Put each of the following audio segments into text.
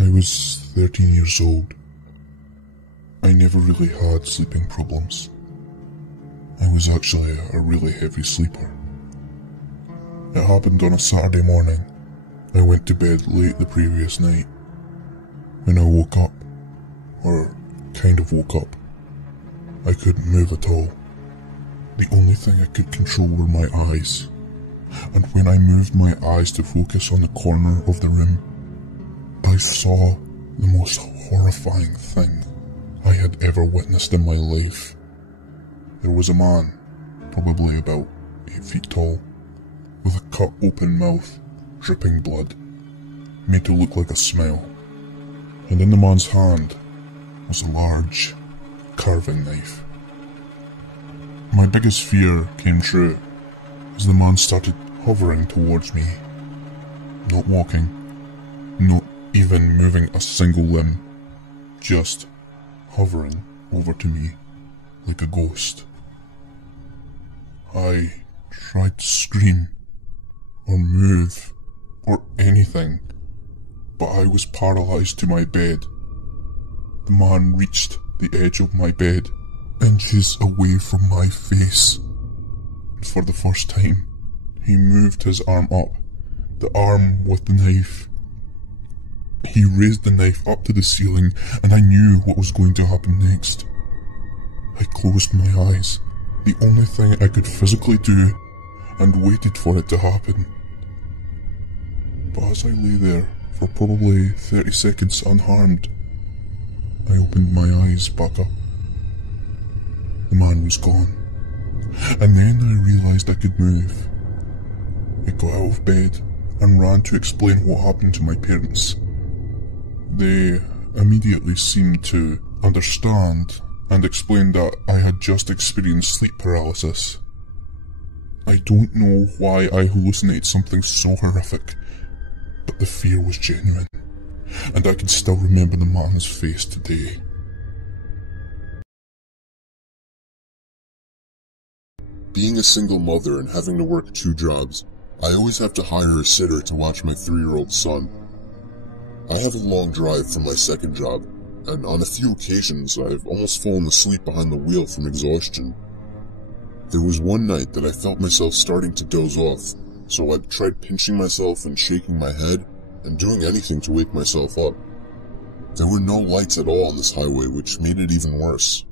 I was 13 years old. I never really had sleeping problems. I was actually a really heavy sleeper. It happened on a Saturday morning. I went to bed late the previous night. When I woke up, or kind of woke up, I couldn't move at all. The only thing I could control were my eyes, and when I moved my eyes to focus on the corner of the room, I saw the most horrifying thing I had ever witnessed in my life. There was a man, probably about 8 feet tall, with a cut open mouth, dripping blood, made to look like a smile, and in the man's hand was a large, carving knife. My biggest fear came true as the man started hovering towards me, not walking, not even moving a single limb, just hovering over to me like a ghost. I tried to scream or move or anything, but I was paralyzed to my bed. The man reached the edge of my bed, inches away from my face, and for the first time, he moved his arm up, the arm with the knife. He raised the knife up to the ceiling, and I knew what was going to happen next. I closed my eyes, the only thing I could physically do, and waited for it to happen. But as I lay there for probably 30 seconds unharmed, I opened my eyes back up. The man was gone, and then I realized I could move. I got out of bed and ran to explain what happened to my parents. They immediately seemed to understand and explained that I had just experienced sleep paralysis. I don't know why I hallucinated something so horrific, but the fear was genuine, and I can still remember the man's face today. Being a single mother and having to work 2 jobs, I always have to hire a sitter to watch my 3-year-old son. I have a long drive from my second job, and on a few occasions I've almost fallen asleep behind the wheel from exhaustion. There was one night that I felt myself starting to doze off, so I tried pinching myself and shaking my head, and doing anything to wake myself up. There were no lights at all on this highway, which made it even worse.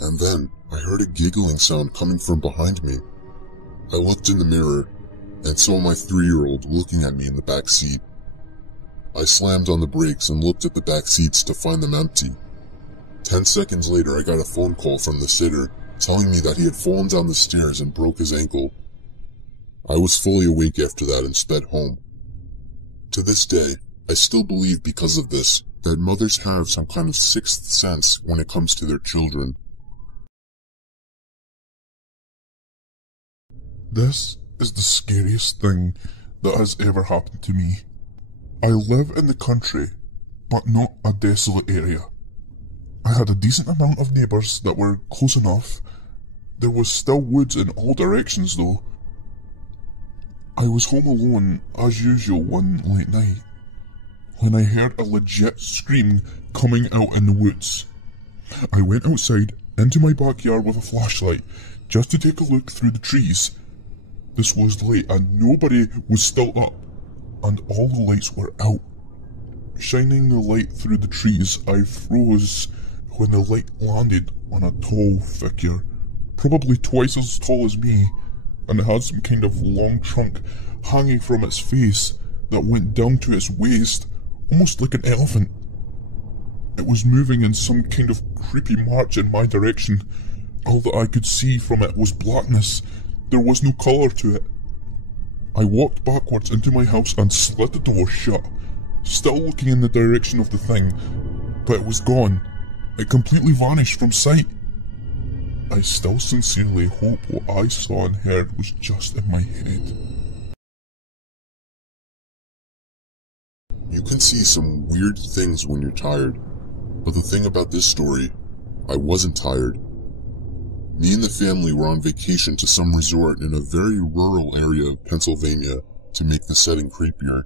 And then, I heard a giggling sound coming from behind me. I looked in the mirror, and saw my 3-year-old looking at me in the back seat. I slammed on the brakes and looked at the back seats to find them empty. 10 seconds later, I got a phone call from the sitter, telling me that he had fallen down the stairs and broke his ankle. I was fully awake after that and sped home. To this day, I still believe because of this, that mothers have some kind of sixth sense when it comes to their children. This is the scariest thing that has ever happened to me. I live in the country, but not a desolate area. I had a decent amount of neighbours that were close enough. There was still woods in all directions though. I was home alone, as usual, one late night, when I heard a legit scream coming out in the woods. I went outside, into my backyard with a flashlight, just to take a look through the trees. This was late and nobody was still up, and all the lights were out. Shining the light through the trees, I froze when the light landed on a tall figure, probably twice as tall as me, and it had some kind of long trunk hanging from its face that went down to its waist, almost like an elephant. It was moving in some kind of creepy march in my direction. All that I could see from it was blackness. There was no colour to it. I walked backwards into my house and slid the door shut, still looking in the direction of the thing, but it was gone. It completely vanished from sight. I still sincerely hope what I saw and heard was just in my head. You can see some weird things when you're tired, but the thing about this story, I wasn't tired. Me and the family were on vacation to some resort in a very rural area of Pennsylvania to make the setting creepier.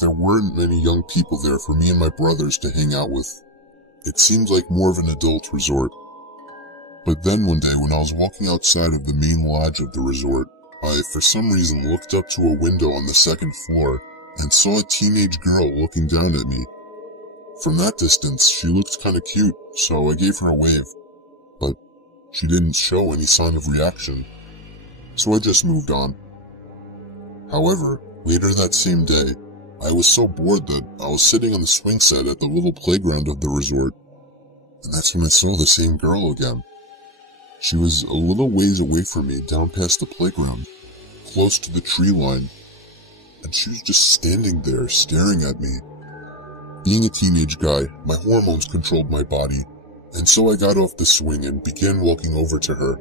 There weren't many young people there for me and my brothers to hang out with. It seemed like more of an adult resort. But then one day when I was walking outside of the main lodge of the resort, I for some reason looked up to a window on the second floor and saw a teenage girl looking down at me. From that distance, she looked kinda cute, so I gave her a wave. But she didn't show any sign of reaction, so I just moved on. However, later that same day, I was so bored that I was sitting on the swing set at the little playground of the resort, and that's when I saw the same girl again. She was a little ways away from me down past the playground, close to the tree line, and she was just standing there staring at me. Being a teenage guy, my hormones controlled my body, and so I got off the swing and began walking over to her.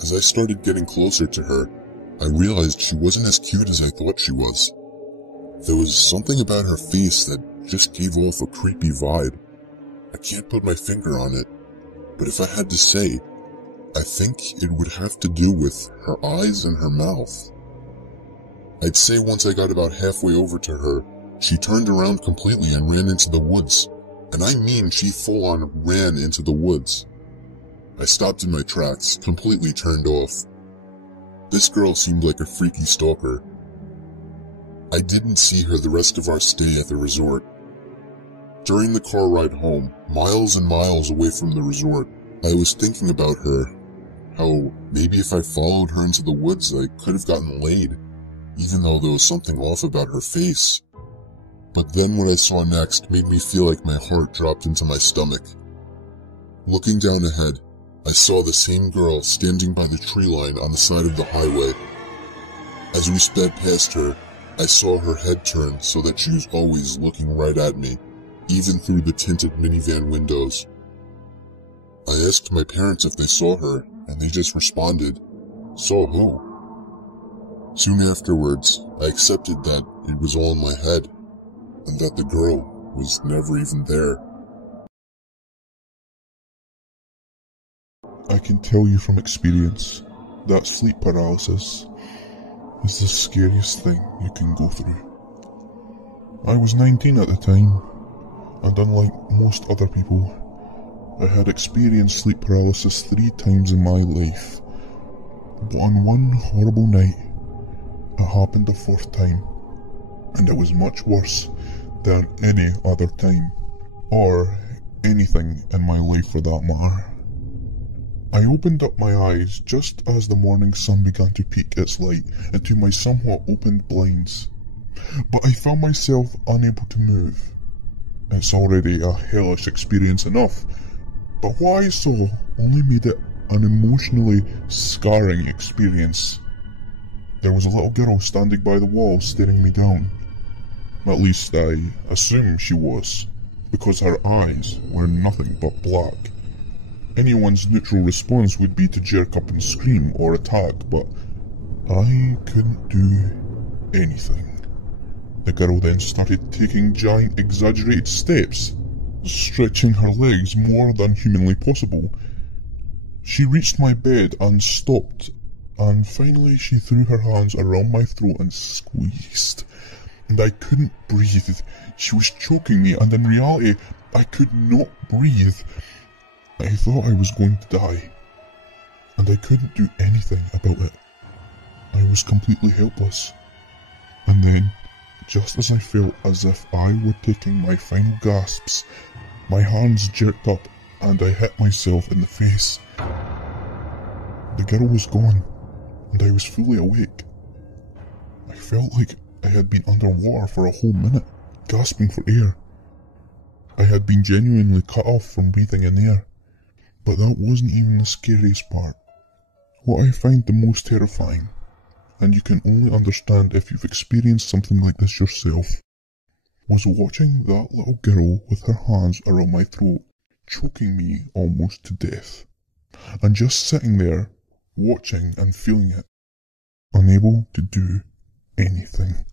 As I started getting closer to her, I realized she wasn't as cute as I thought she was. There was something about her face that just gave off a creepy vibe. I can't put my finger on it, but if I had to say, I think it would have to do with her eyes and her mouth. I'd say once I got about halfway over to her, she turned around completely and ran into the woods. And I mean she full-on ran into the woods. I stopped in my tracks, completely turned off. This girl seemed like a freaky stalker. I didn't see her the rest of our stay at the resort. During the car ride home, miles and miles away from the resort, I was thinking about her. How maybe if I followed her into the woods, I could have gotten laid, even though there was something off about her face. But then what I saw next made me feel like my heart dropped into my stomach. Looking down ahead, I saw the same girl standing by the tree line on the side of the highway. As we sped past her, I saw her head turn so that she was always looking right at me, even through the tinted minivan windows. I asked my parents if they saw her, and they just responded, "Saw who?" Soon afterwards, I accepted that it was all in my head, and that the girl was never even there. I can tell you from experience that sleep paralysis is the scariest thing you can go through. I was 19 at the time, and unlike most other people, I had experienced sleep paralysis 3 times in my life. But on one horrible night, it happened a 4th time, and it was much worse than any other time, or anything in my life for that matter. I opened up my eyes just as the morning sun began to peek its light into my somewhat opened blinds, but I found myself unable to move. It's already a hellish experience enough, but what I saw only made it an emotionally scarring experience. There was a little girl standing by the wall staring me down. At least I assumed she was, because her eyes were nothing but black. Anyone's neutral response would be to jerk up and scream or attack, but I couldn't do anything. The girl then started taking giant exaggerated steps, stretching her legs more than humanly possible. She reached my bed and stopped, and finally she threw her hands around my throat and squeezed. And I couldn't breathe. She was choking me, and in reality, I could not breathe. I thought I was going to die, and I couldn't do anything about it. I was completely helpless. And then, just as I felt as if I were taking my final gasps, my hands jerked up and I hit myself in the face. The girl was gone, and I was fully awake. I felt like I had been underwater for a whole minute, gasping for air. I had been genuinely cut off from breathing in air. But that wasn't even the scariest part. What I find the most terrifying, and you can only understand if you've experienced something like this yourself, was watching that little girl with her hands around my throat, choking me almost to death, and just sitting there, watching and feeling it, unable to do anything.